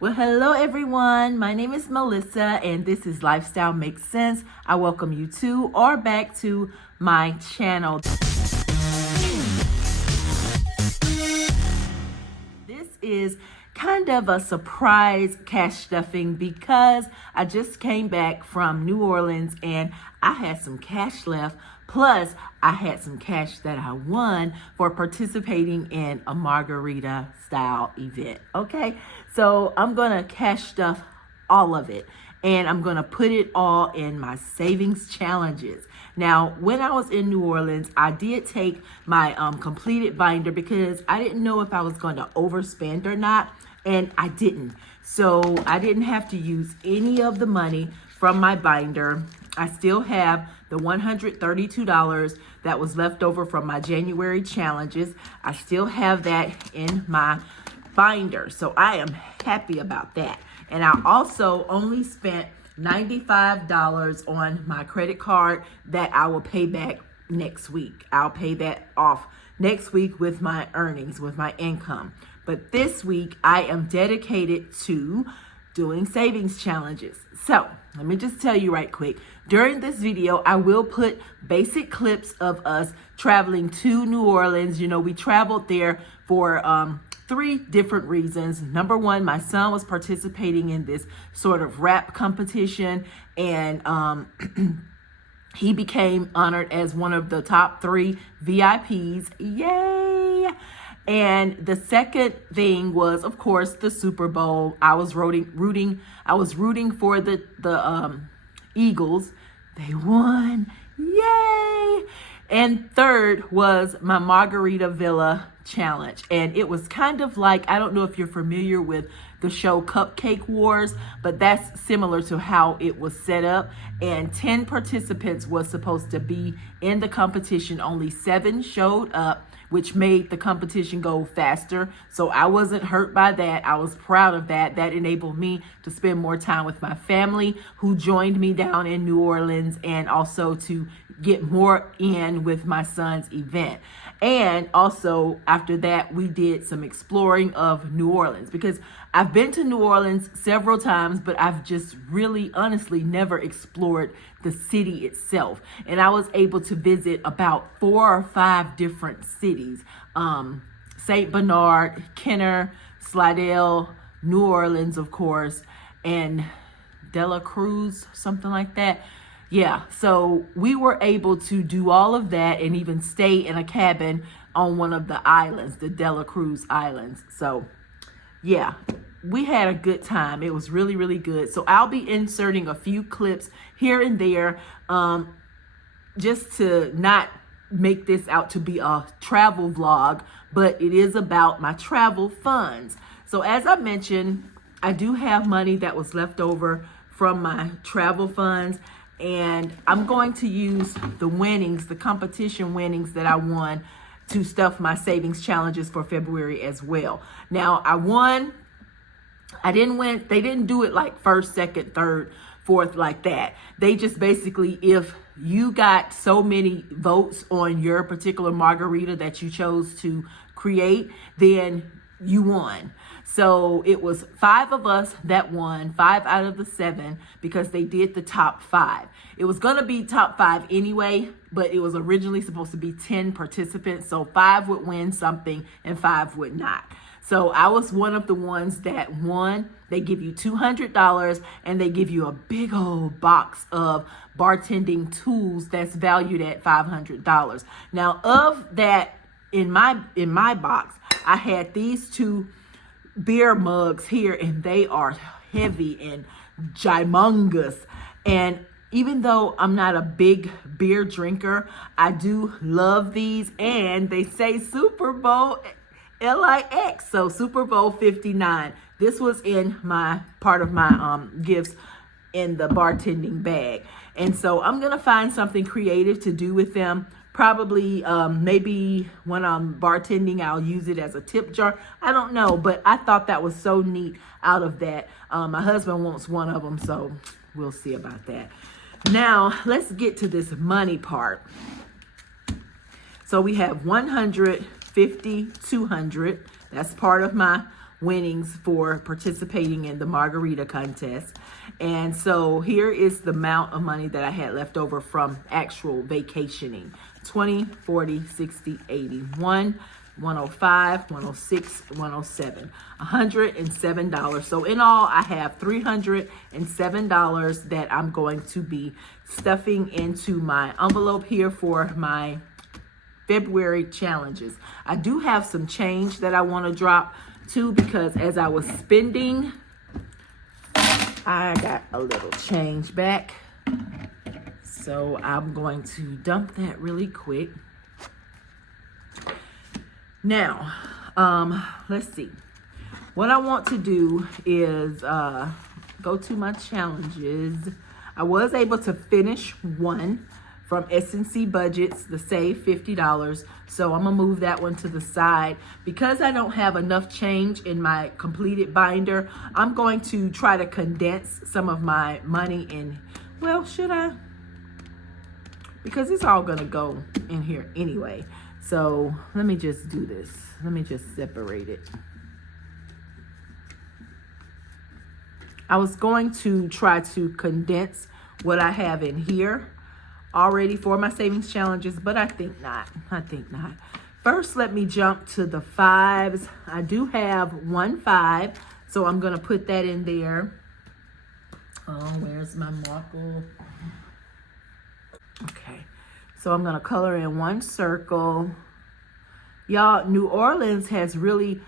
Well, hello everyone. My name is Melissa and this is Lifestyle Makes Sense. I welcome you to or back to my channel. This is kind of a surprise cash stuffing because I just came back from New Orleans and I had some cash left. Plus, I had some cash that I won for participating in a margarita style event. Okay, so I'm gonna cash stuff all of it and I'm gonna put it all in my savings challenges. Now, when I was in New Orleans, I did take my completed binder because I didn't know if I was going to overspend or not, and I didn't. So I didn't have to use any of the money from my binder. I still have the $132 that was left over from my January challenges. I still have that in my binder. So I am happy about that. And I also only spent $95 on my credit card that I will pay back next week. I'll pay that off next week with my earnings, with my income. But this week I am dedicated to doing savings challenges. So let me just tell you right quick. During this video, I will put basic clips of us traveling to New Orleans. You know, we traveled there for 3 different reasons. Number one, my son was participating in this sort of rap competition, and he became honored as one of the top 3 VIPs. Yay! And the second thing was, of course, the Super Bowl. I was rooting for the Eagles. They won. Yay! And third was my Margarita Villa challenge. And it was kind of like, I don't know if you're familiar with the show Cupcake Wars, but that's similar to how it was set up. And 10 participants was supposed to be in the competition. Only 7 showed up, which made the competition go faster. So I wasn't hurt by that. I was proud of that. That enabled me to spend more time with my family who joined me down in New Orleans, and also to get more in with my son's event. And also after that, we did some exploring of New Orleans, because I've been to New Orleans several times, but I've just really honestly never explored the city itself. And I was able to visit about 4 or 5 different cities. St. Bernard, Kenner, Slidell, New Orleans, of course, and De La Cruz, something like that. Yeah, so we were able to do all of that and even stay in a cabin on one of the islands, the De La Cruz Islands. So yeah, we had a good time. It was really, really good. So I'll be inserting a few clips here and there, just to not make this out to be a travel vlog, but it is about my travel funds. So as I mentioned, I do have money that was left over from my travel funds, and I'm going to use the winnings, the competition winnings that I won, to stuff my savings challenges for February as well. Now, I didn't win. They didn't do it like first, second, third, fourth like that. They just basically, if you got so many votes on your particular margarita that you chose to create, then you won. So it was 5 of us that won, 5 out of the 7, because they did the top 5. It was going to be top 5 anyway, but it was originally supposed to be 10 participants. So 5 would win something and 5 would not. So I was one of the ones that won. They give you $200 and they give you a big old box of bartending tools that's valued at $500. Now, of that, in my box, I had these 2 beer mugs here, and they are heavy and gymongous. And even though I'm not a big beer drinker, I do love these, and they say Super Bowl LIX, so Super Bowl 59. This was in my part of my gifts in the bartending bag. And so I'm gonna find something creative to do with them. Probably maybe when I'm bartending, I'll use it as a tip jar. I don't know, but I thought that was so neat out of that. My husband wants one of them, so we'll see about that. Now, let's get to this money part. So we have 100, 50, 200. That's part of my winnings for participating in the margarita contest. And so here is the amount of money that I had left over from actual vacationing. 20, 40, 60, 80, 105, 106, 107, $107. So in all, I have $307 that I'm going to be stuffing into my envelope here for my February challenges. I do have some change that I want to drop too, because as I was spending, I got a little change back. So I'm going to dump that really quick. Now, let's see. What I want to do is go to my challenges. I was able to finish one from S&C Budgets, the Save $50. So I'm gonna move that one to the side. Because I don't have enough change in my completed binder, I'm going to try to condense some of my money in, well, should I? Because it's all gonna go in here anyway. So let me just do this. Let me just separate it. I was going to try to condense what I have in here already for my savings challenges, but I think not. First, let me jump to the fives. I do have 1 5, so I'm gonna put that in there. Oh, where's my marker? Okay, so I'm gonna color in 1 circle. Y'all, New Orleans has really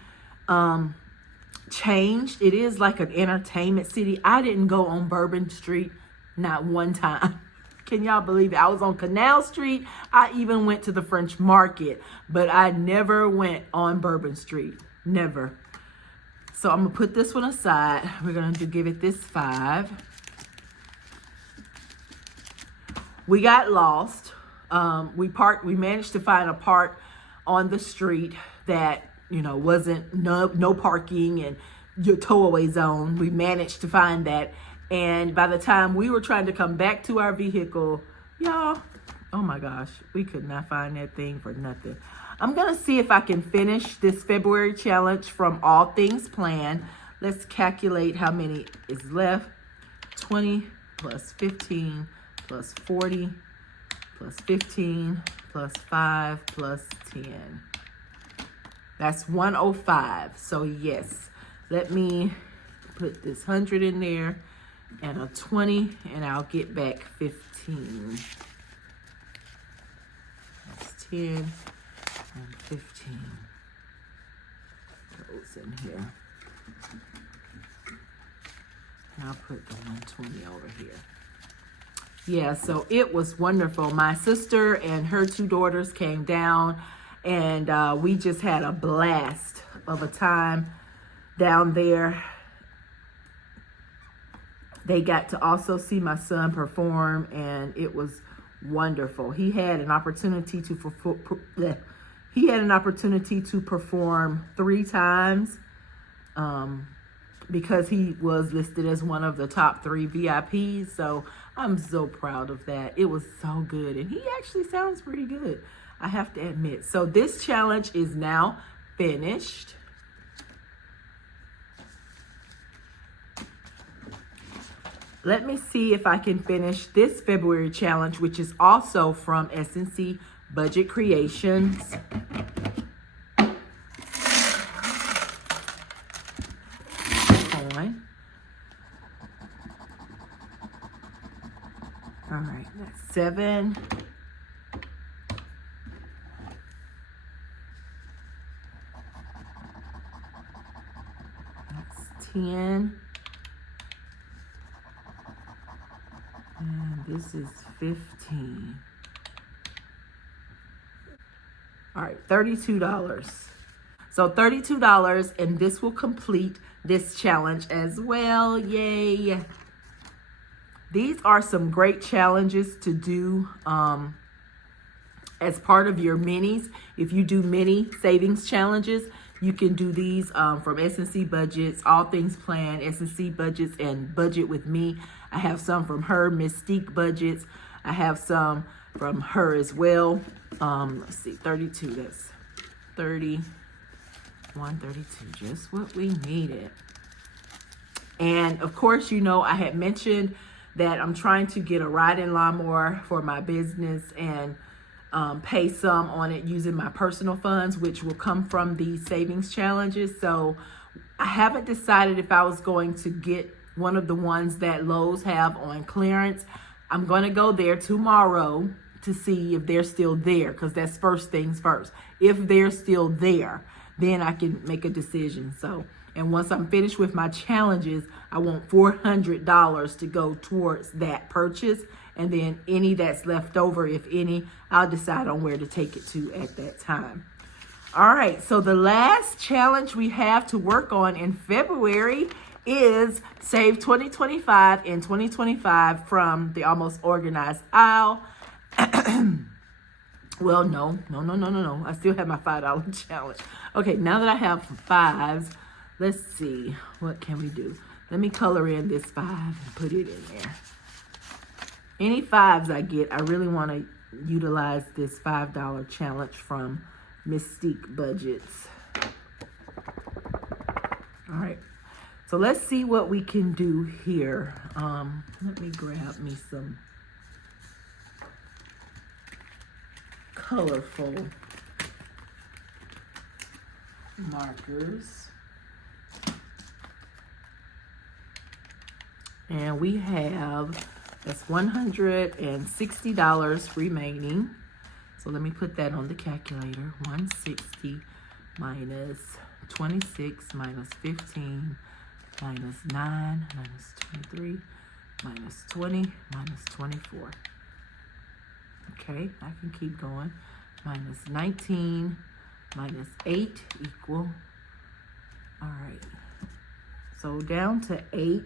changed. It is like an entertainment city. I didn't go on Bourbon Street not one time. Can y'all believe it? I was on Canal Street. I even went to the French Market, but I never went on Bourbon Street. Never. So I'm gonna put this one aside. We're gonna give it this 5. We got lost. We managed to find a park on the street that, you know, wasn't no parking and your towaway zone. We managed to find that. And by the time we were trying to come back to our vehicle, y'all, oh my gosh, we could not find that thing for nothing. I'm going to see if I can finish this February challenge from All Things Planned. Let's calculate how many is left. 20 plus 15 plus 40 plus 15 plus 5 plus 10. That's 105. So yes, let me put this 100 in there and a 20, and I'll get back 15. That's 10 and 15. Goes in here. And I'll put the 120 over here. Yeah, so it was wonderful. My sister and her 2 daughters came down, and we just had a blast of a time down there. They got to also see my son perform, and it was wonderful. He had an opportunity to perform 3 times because he was listed as one of the top 3 VIPs. So I'm so proud of that. It was so good, and he actually sounds pretty good, I have to admit. So this challenge is now finished. Let me see if I can finish this February challenge, which is also from S&C Budget Creations. All right, that's 7. That's 10. And this is 15. All right, $32. So $32, and this will complete this challenge as well. Yay. These are some great challenges to do as part of your minis. If you do mini savings challenges, you can do these from S&C Budgets, All Things Planned, S&C Budgets, and Budget with Me. I have some from her, Mystique Budgets. I have some from her as well. Let's see, 32, that's 30, $132, just what we needed. And of course, you know, I had mentioned that I'm trying to get a riding lawnmower for my business and pay some on it using my personal funds, which will come from these savings challenges. So I haven't decided if I was going to get one of the ones that Lowe's have on clearance. I'm going to go there tomorrow to see if they're still there, because that's first things first. If they're still there, then I can make a decision. So, and once I'm finished with my challenges, I want $400 to go towards that purchase. And then any that's left over, if any, I'll decide on where to take it to at that time. All right, so the last challenge we have to work on in February is Save 2025 and 2025 from the Almost Organized Aisle. Well, no. I still have my $5 challenge. Okay, now that I have fives, let's see, what can we do? Let me color in this 5 and put it in there. Any 5s I get, I really want to utilize this $5 challenge from Mystique Budgets. All right, so let's see what we can do here. Let me grab me some colorful markers. And we have, that's $160 remaining. So let me put that on the calculator. 160 minus 26 minus 15 minus 9 minus 23 minus 20 minus 24. Okay, I can keep going. Minus 19 minus 8 equal. All right. So down to 8.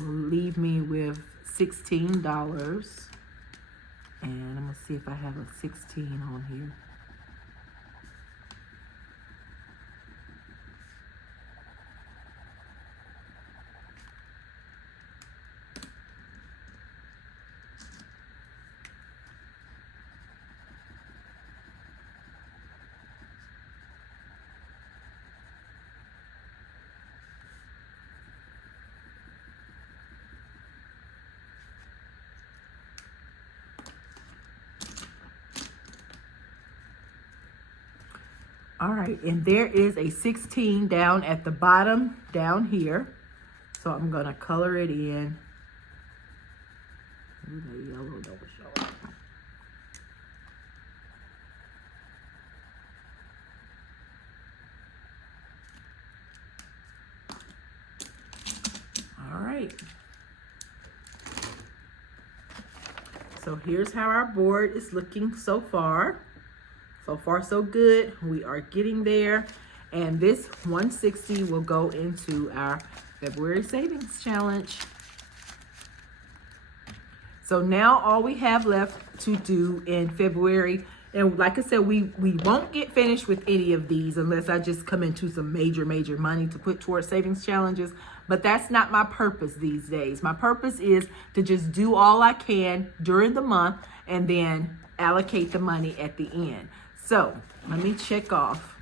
Will leave me with $16. And I'm going to see if I have a 16 on here. All right, and there is a 16 down at the bottom down here. So I'm going to color it in. Ooh, the yellow don't show up. All right. So here's how our board is looking so far. So far, so good. We are getting there. And this 160 will go into our February Savings Challenge. So now all we have left to do in February, and like I said, we won't get finished with any of these unless I just come into some major money to put towards savings challenges. But that's not my purpose these days. My purpose is to just do all I can during the month and then allocate the money at the end. So let me check off.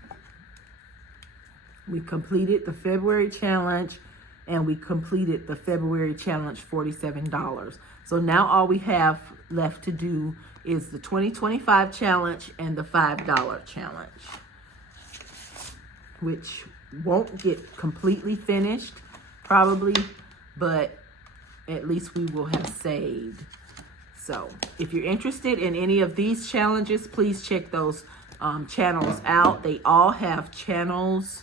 We completed the February challenge and we completed the February challenge, $47. So now all we have left to do is the 2025 challenge and the $5 challenge, which won't get completely finished probably, but at least we will have saved. So if you're interested in any of these challenges, please check those channels out. They all have channels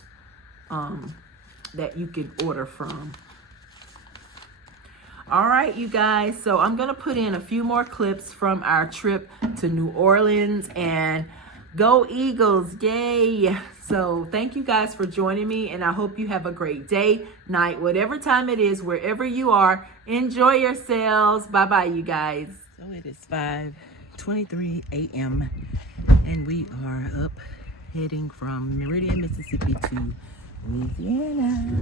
that you can order from. All right, you guys. So I'm going to put in a few more clips from our trip to New Orleans, and go Eagles. Yay. So thank you guys for joining me, and I hope you have a great day, night, whatever time it is, wherever you are. Enjoy yourselves. Bye-bye, you guys. So it is 5:23 a.m. and we are up heading from Meridian, Mississippi to Louisiana.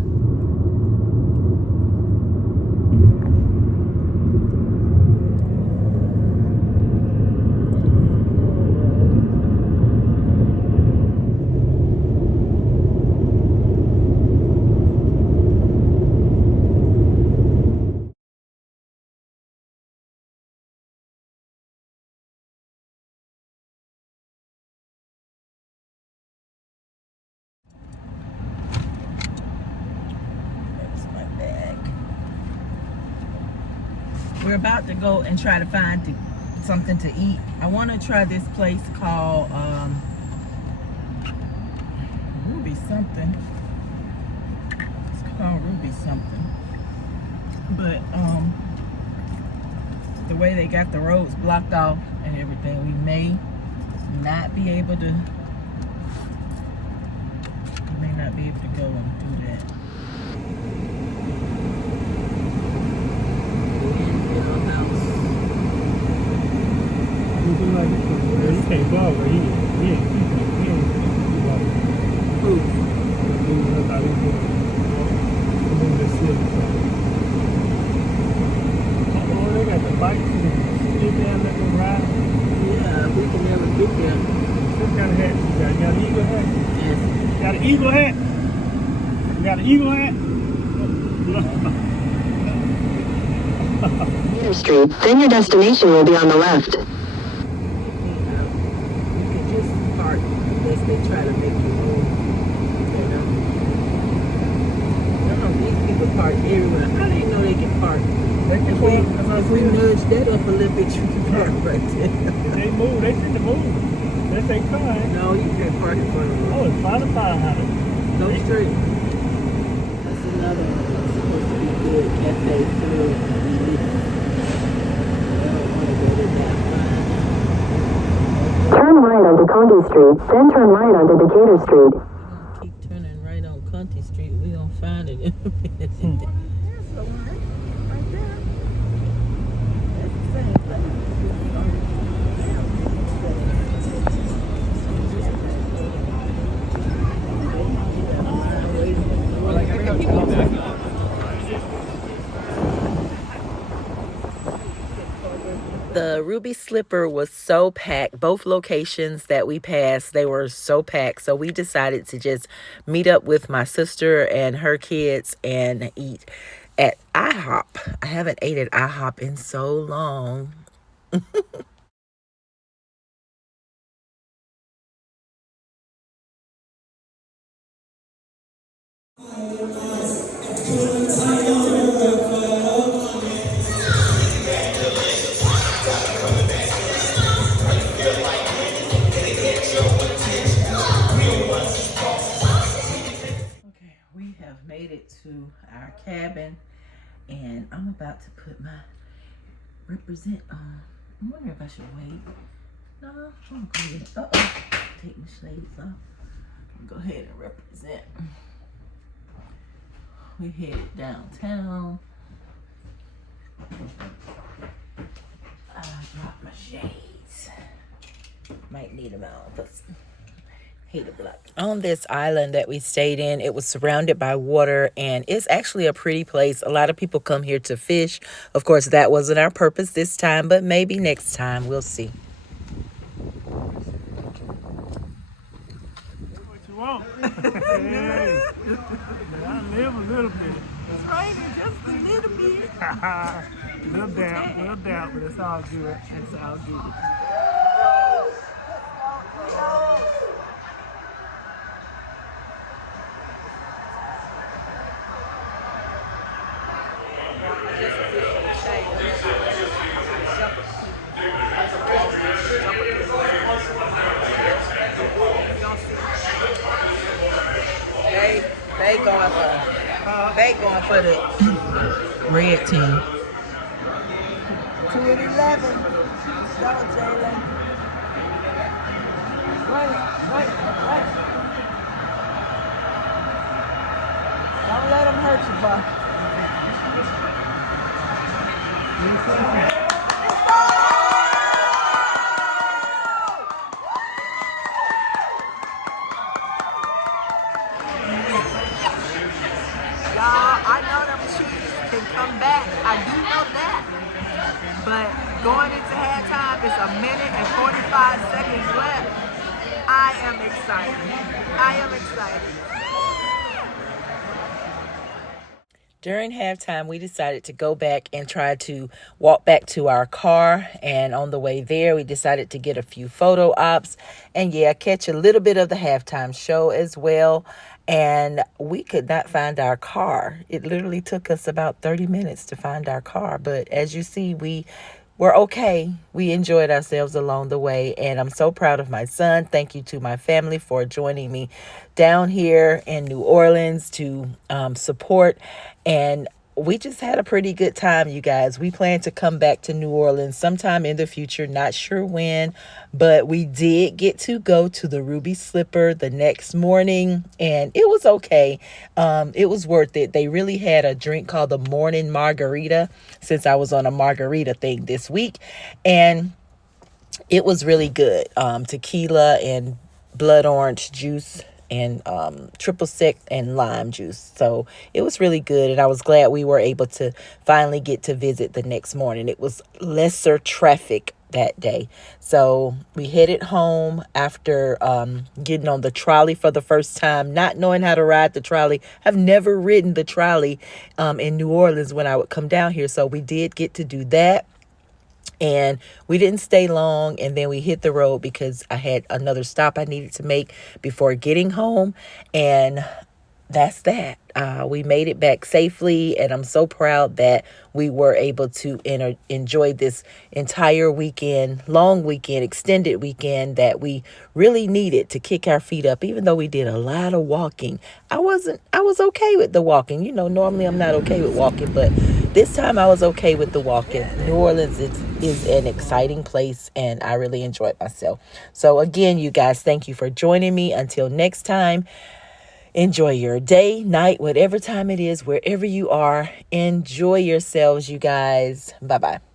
we're about to go and try to find something to eat. I want to try this place called Ruby something. It's called Ruby something. But the way they got the roads blocked off and everything, we may not be able to go and do that. You can't go over here. Oh, they got the bike sit down, let them ride. Yeah, we can never do that. What kind of hat you got? You got an eagle hat? Yes. You got an eagle hat? You got an eagle hat? Street, then your destination will be on the left. You can just park unless they try to make you move. You know, these people park everywhere. How do you know they can park? If we nudge that up a little bit, you can park right there. They move. They tend to move. That's their car. No, you can't park in front of them. Oh, it's find a fire hydrant. Go straight. That's another one. It's supposed to be good. Cafe food. Turn right onto Conti Street, then turn right onto Decatur Street. We're gonna keep turning right on Conti Street. We're gonna find it in a minute. There's the one right there. That's the same place. The Ruby Slipper was so packed. Both locations that we passed, they were so packed. So we decided to just meet up with my sister and her kids and eat at IHOP. I haven't ate at IHOP in so long. We have made it to our cabin, and I'm about to put my represent on. I wonder if I should wait. No, I'm gonna go ahead. Take my shades off. Go ahead and represent. We headed downtown. I dropped my shades. Might need them out, but hate a black. On this island that we stayed in, it was surrounded by water, and it's actually a pretty place. A lot of people come here to fish. Of course, that wasn't our purpose this time, but maybe next time. We'll see. What you want? Hey, I live a little bit. It's raining just a little bit. little doubt, but it's all good. It's all good. They going for the red team. 2-11. Go, Jalen. Run it. Don't let them hurt you, boy. I know them Chiefs can come back. I do know that. But going into halftime, it's 1 minute and 45 seconds left. I am excited. During halftime, we decided to go back and try to walk back to our car. And on the way there, we decided to get a few photo ops and catch a little bit of the halftime show as well. and we could not find our car. It literally took us about 30 minutes to find our car. But as you see, we're okay. We enjoyed ourselves along the way, and I'm so proud of my son. Thank you to my family for joining me down here in New Orleans to support, and we just had a pretty good time, you guys. We plan to come back to New Orleans sometime in the future, not sure when, but we did get to go to the Ruby Slipper the next morning, and it was okay. It was worth it. They really had a drink called the Morning Margarita, since I was on a margarita thing this week, and it was really good. Tequila and blood orange juice and triple sec and lime juice. So it was really good, and I was glad we were able to finally get to visit the next morning. It was lesser traffic that day. So we headed home after getting on the trolley for the first time, not knowing how to ride the trolley. I've never ridden the trolley in New Orleans when I would come down here. So we did get to do that. And we didn't stay long, and then we hit the road because I had another stop I needed to make before getting home. And that's that. We made it back safely, and I'm so proud that we were able to enjoy this entire weekend, long weekend, extended weekend that we really needed to kick our feet up. Even though we did a lot of walking, I was okay with the walking. You know, normally I'm not okay with walking, but this time I was okay with the walking. New Orleans is an exciting place, and I really enjoyed myself. So again, you guys, thank you for joining me. Until next time, enjoy your day, night, whatever time it is, wherever you are. Enjoy yourselves, you guys. Bye-bye.